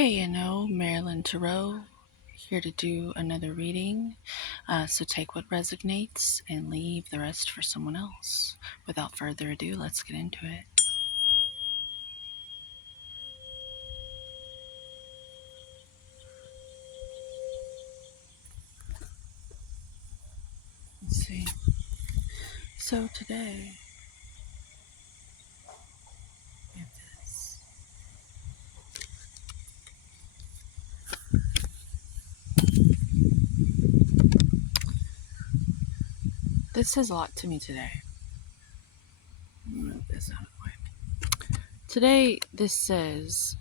Okay, Marilyn Tarot here to do another reading. So take what resonates and leave the rest for someone else. Without further ado, let's get into it. Let's see. So today, we have this. This says a lot to me today. Move this out of the way. Today, this says,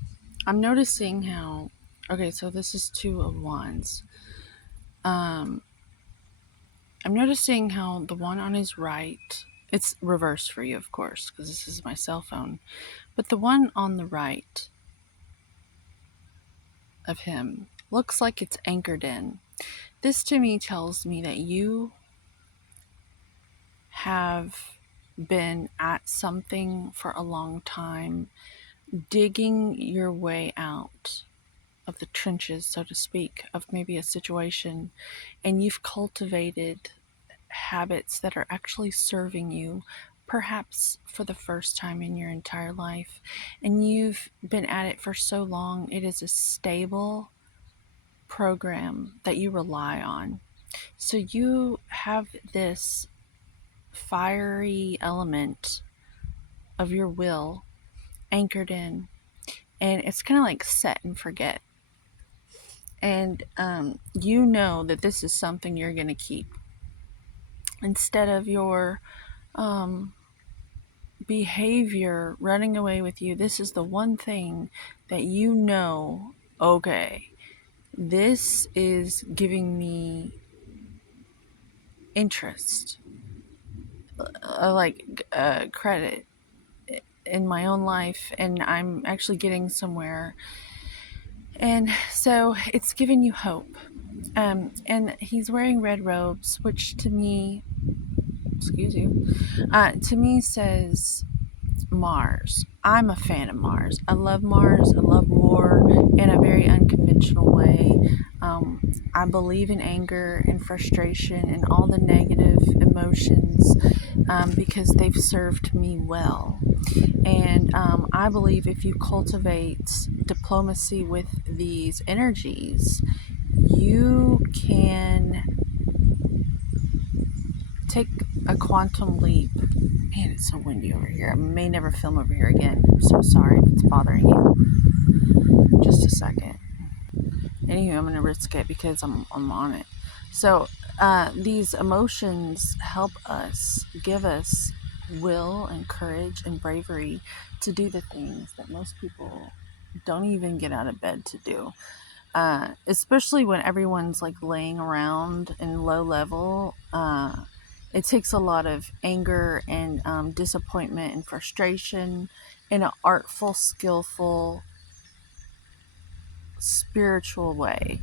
I'm noticing how, okay, so this is Two of Wands. I'm noticing how the one on his right, it's reversed for you, of course, because this is my cell phone, but the one on the right of him looks like it's anchored in. This to me tells me that you have been at something for a long time, digging your way out of the trenches, so to speak, of maybe a situation, and you've cultivated habits that are actually serving you, perhaps for the first time in your entire life, and you've been at it for so long, it is a stable program that you rely on. So you have this fiery element of your will anchored in, and it's kind of like set and forget. And you know that this is something you're going to keep. Instead of your behavior running away with you, this is the one thing that you know, okay, this is giving me interest, credit in my own life, and I'm actually getting somewhere. And so it's given you hope. And he's wearing red robes, which to me, to me says Mars. I'm a fan of Mars. I love Mars. I love war in a very unconventional way. I believe in anger and frustration and all the negative emotions because they've served me well. And I believe if you cultivate diplomacy with these energies, you can take a quantum leap. Man, it's so windy over here. I may never film over here again. I'm so sorry if it's bothering you. Just a second. Anywho, I'm going to risk it because I'm on it. So these emotions help us, give us will and courage and bravery to do the things that most people don't even get out of bed to do. Especially when everyone's like laying around in low level. It takes a lot of anger and disappointment and frustration in an artful, skillful, spiritual way.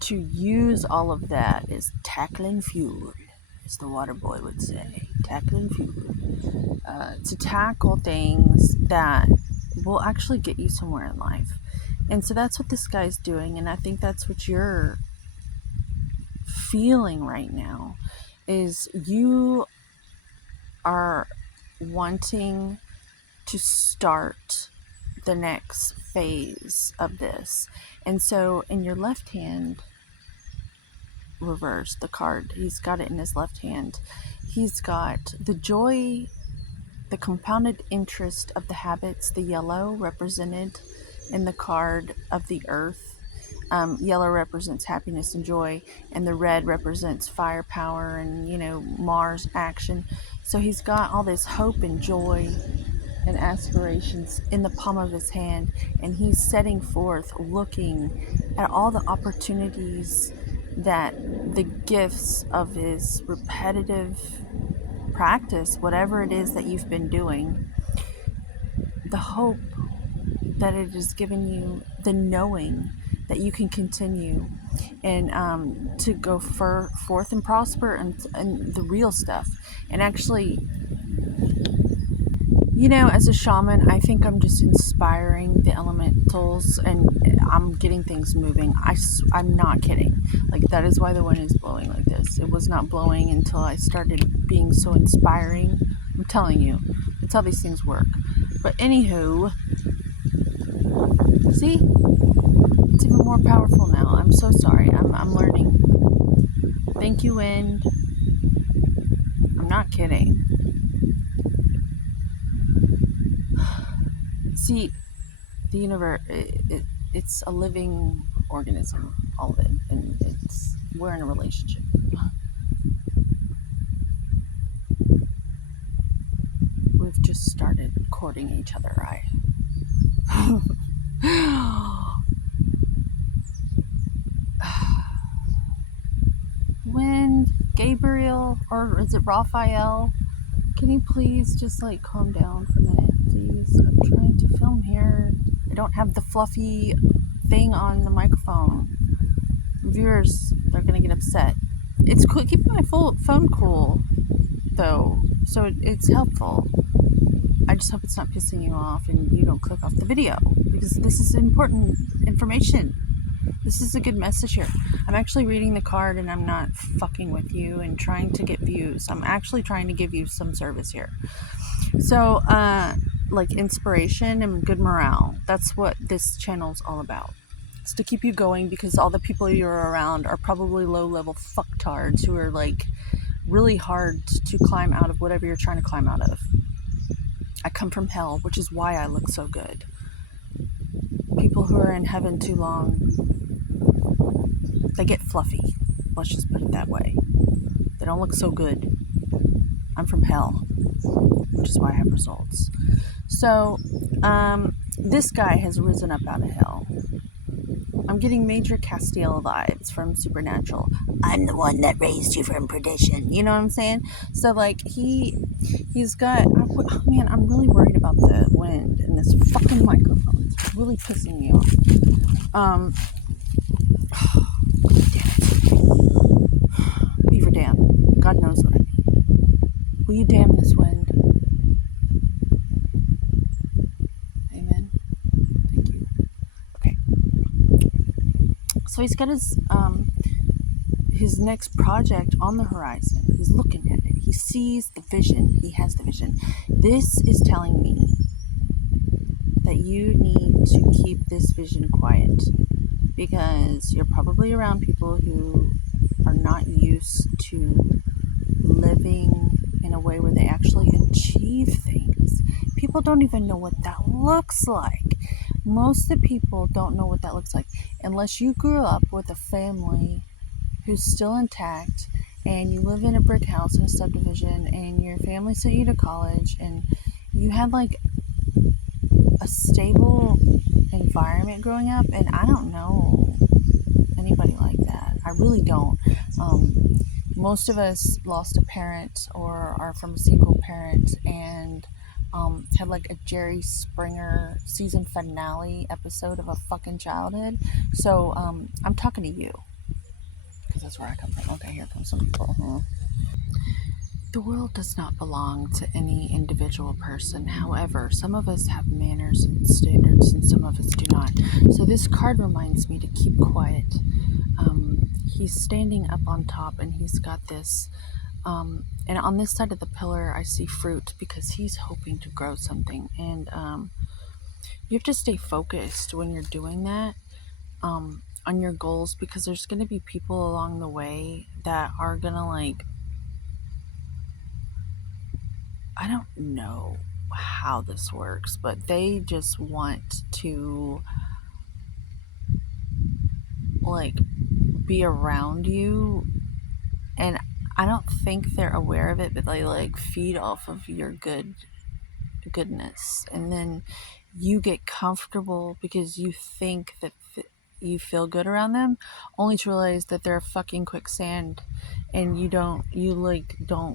To use all of that is tackling fuel, as the water boy would say. Tackling fuel. To tackle things that will actually get you somewhere in life. And so that's what this guy's doing, and I think that's what you're feeling right now, is you are wanting to start the next phase of this. And so in your left hand, reverse the card, he's got it in his left hand, he's got the joy, the compounded interest of the habits, the yellow represented in the card of the earth. Yellow represents happiness and joy, and the red represents firepower and, Mars action. So he's got all this hope and joy and aspirations in the palm of his hand, and he's setting forth looking at all the opportunities that the gifts of his repetitive practice, whatever it is that you've been doing, the hope that it has given you, the knowing that you can continue and to go forth and prosper and the real stuff. And actually, You know, as a shaman, I think I'm just inspiring the elementals and I'm getting things moving. I'm not kidding. Like, that is why the wind is blowing like this. It was not blowing until I started being so inspiring. I'm telling you, that's how these things work. But anywho, see? It's even more powerful now. I'm so sorry. I'm learning. Thank you, wind. I'm not kidding. See, the universe, it's a living organism, all of it, and we're in a relationship. We've just started courting each other, right? When Gabriel, or is it Raphael, can you please just like calm down for a minute, please? I'm trying to film here. I don't have the fluffy thing on the microphone. Viewers, they're gonna get upset. It's cool, keeping my phone cool though, so it's helpful. I just hope it's not pissing you off and you don't click off the video, because this is important information. This is a good message here. I'm actually reading the card and I'm not fucking with you and trying to get views. I'm actually trying to give you some service here. So, like inspiration and good morale. That's what this channel's all about. It's to keep you going, because all the people you're around are probably low-level fucktards who are like really hard to climb out of whatever you're trying to climb out of. I come from hell, which is why I look so good. People who are in heaven too long, they get fluffy. Let's just put it that way. They don't look so good. I'm from hell, which is why I have results. So, this guy has risen up out of hell. I'm getting major Castiel vibes from Supernatural. I'm the one that raised you from perdition. You know what I'm saying? So, like, he's got... Oh, man, I'm really worried about the wind in this fucking microphone. It's really pissing me off. Damn it. Beaver Dam. God knows what I mean. Will you damn this wind? Amen. Thank you. Okay. So he's got his next project on the horizon. He's looking at it. He sees the vision. He has the vision. This is telling me that you need to keep this vision quiet, because you're probably around people who are not used to living in a way where they actually achieve things. People don't even know what that looks like. Most of the people don't know what that looks like unless you grew up with a family who's still intact and you live in a brick house in a subdivision and your family sent you to college and you had like a stable environment growing up. And I don't know anybody like that. I really don't. Most of us lost a parent or are from a single parent and had like a Jerry Springer season finale episode of a fucking childhood. So I'm talking to you, because that's where I come from. Okay, here comes some people. The world does not belong to any individual person. However, some of us have manners and standards and some of us do not. So this card reminds me to keep quiet. He's standing up on top and he's got this, and on this side of the pillar I see fruit, because he's hoping to grow something. And you have to stay focused when you're doing that, on your goals, because there's going to be people along the way that are going to like, I don't know how this works, but they just want to like be around you, and I don't think they're aware of it, but they like feed off of your goodness, and then you get comfortable because you think that you feel good around them, only to realize that they're a fucking quicksand and you don't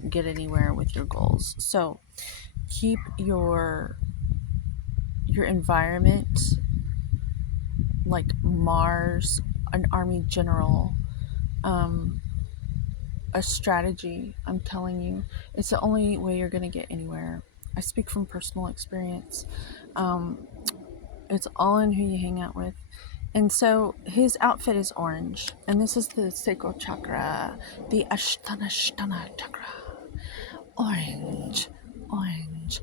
get anywhere with your goals. So keep your environment like Mars, an army general, a strategy. I'm telling you, it's the only way you're going to get anywhere. I speak from personal experience. Um, it's all in who you hang out with. And so his outfit is orange, and this is the sacral chakra, the Ashtanashtana chakra. Orange, orange.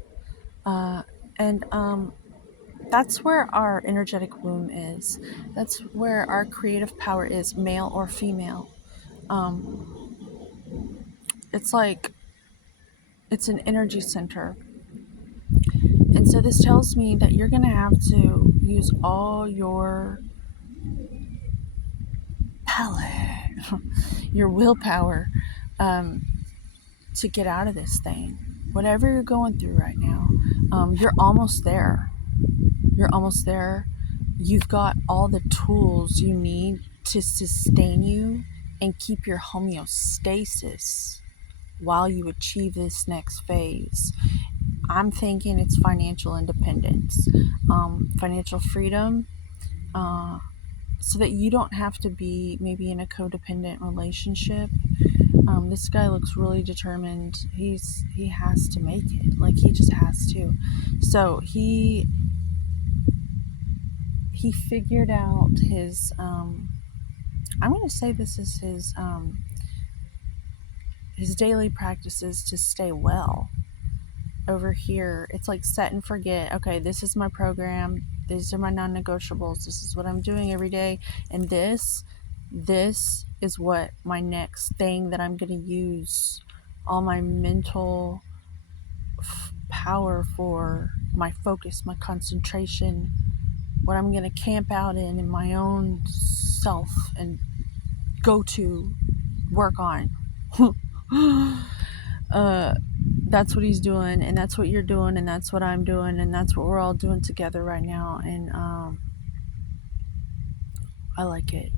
And that's where our energetic womb is. That's where our creative power is, male or female. It's like it's an energy center. And so this tells me that you're going to have to use all your power, your willpower, um, to get out of this thing. Whatever you're going through right now, you're almost there. You're almost there. You've got all the tools you need to sustain you and keep your homeostasis while you achieve this next phase. I'm thinking it's financial independence, financial freedom, so that you don't have to be maybe in a codependent relationship. This guy looks really determined. He has to make it. Like, he just has to. So he figured out his. I'm going to say this is his daily practices to stay well. Over here, it's like set and forget. Okay, this is my program. These are my non-negotiables. This is what I'm doing every day, and this is what my next thing that I'm going to use all my mental power for, my focus, my concentration, what I'm going to camp out in my own self and go to work on. That's what he's doing, and that's what you're doing, and that's what I'm doing, and that's what we're all doing together right now. And I like it.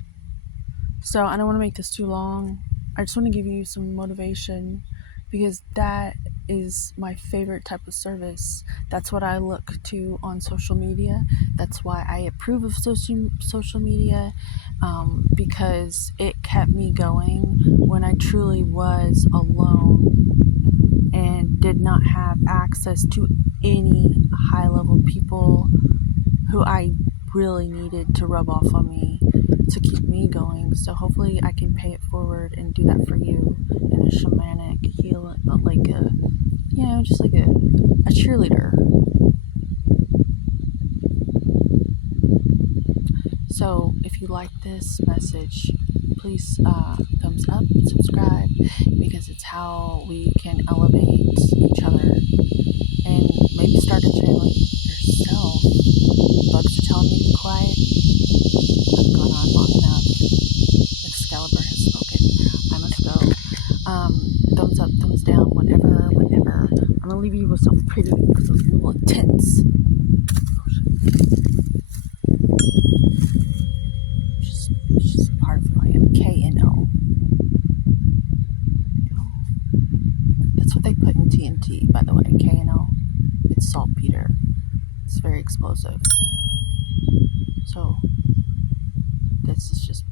So I don't want to make this too long. I just want to give you some motivation, because that is my favorite type of service. That's what I look to on social media. That's why I approve of social media, because it kept me going when I truly was alone and did not have access to any high level people who I really needed to rub off on me to keep me going. So hopefully I can pay it forward and do that for you in a shamanic heal, like a, just like a cheerleader. So if you like this message, please thumbs up, subscribe, because it's how we can elevate each other, and maybe start a channel yourself. Bugs are telling me to be quiet. I've gone on long enough. Excalibur has spoken. I must go. Thumbs up, thumbs down, whatever. I'm gonna leave you with something pretty because I'm a little intense. Just part of who I am. KNO. That's what they put in TNT, by the way. KNO. It's saltpeter. It's very explosive. So this is just